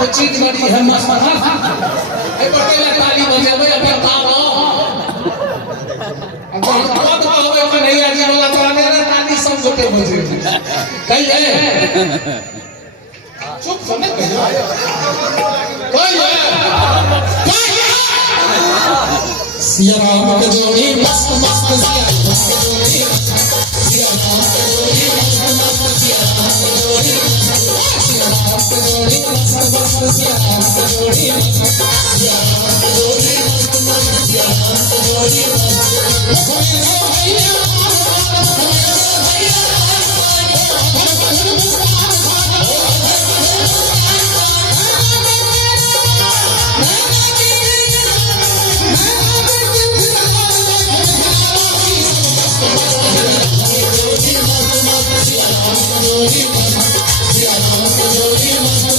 तो चीज बड़ी है मस्त ए बटेला ताली बजावे अभी तालो अब हम बात होवे कि नहीं आजी वाला ताली रे ताली सब गोटे बजे कही है चुप सुने कही है सिया राम के जोड़ी मस्त मस्त सिया राम के जोड़ी सिया राम के जोड़ी मस्त मस्त सिया राम के जोड़ी सिया राम के जोड़ी मस्त मस्त सिया राम के जोड़ी सिया राम के जोड़ी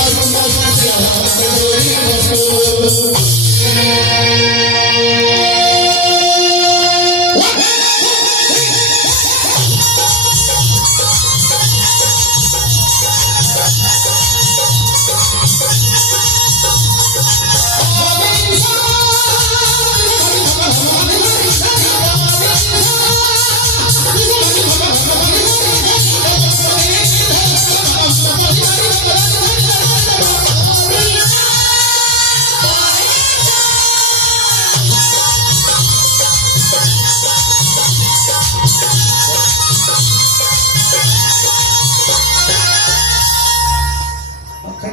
मस्त मस्त सिया राम के जोड़ी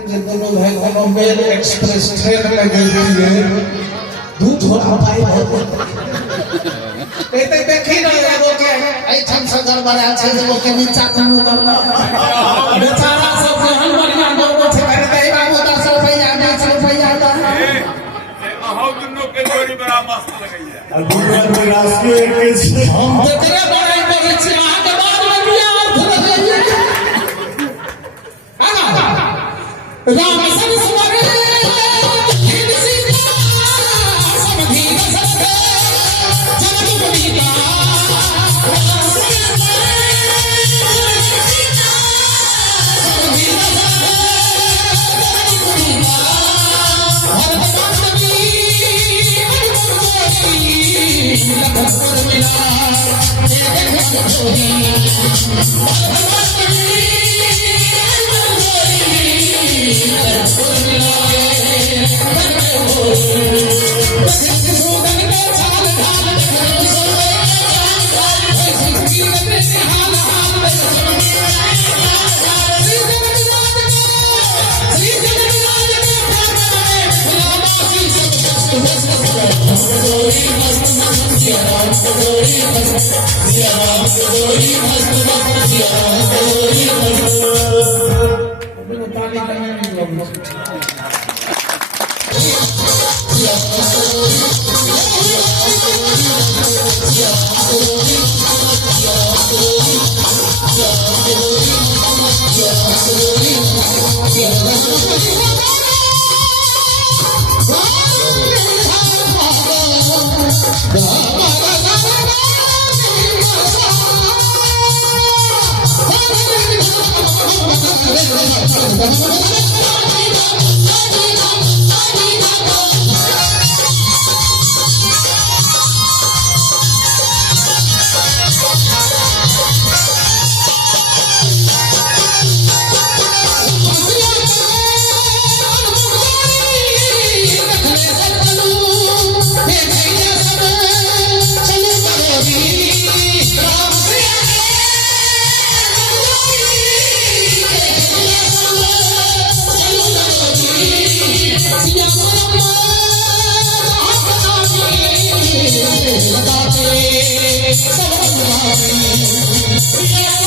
मेल एक्सप्रेस ट्रेन में गई थी दूध हो पाई कहते देखी ना एगो के ऐठन से गड़बड़ा छै एगो के नीचा कोनो गड़बड़ा बेचारा सब जहन बढ़िया लोग छै कहते बाबू 10 रुपया दा अहो दुनो के जोड़ी बड़ा मस्त लगैया दुनो राष्ट्रीय के छै हम देखरे बड़ाई करै छी अहाँ के बाद में बियाह अर्थ रहिए राम सब सवरे हिंद सीता सब धीर सके जग बड़ीदा राम सब सीता सब धीर सके जग बड़ीदा भरत कांतवी लखनपुर मिला एक जोड़ी भरत कांतवी लगाते सब मनवावे सिया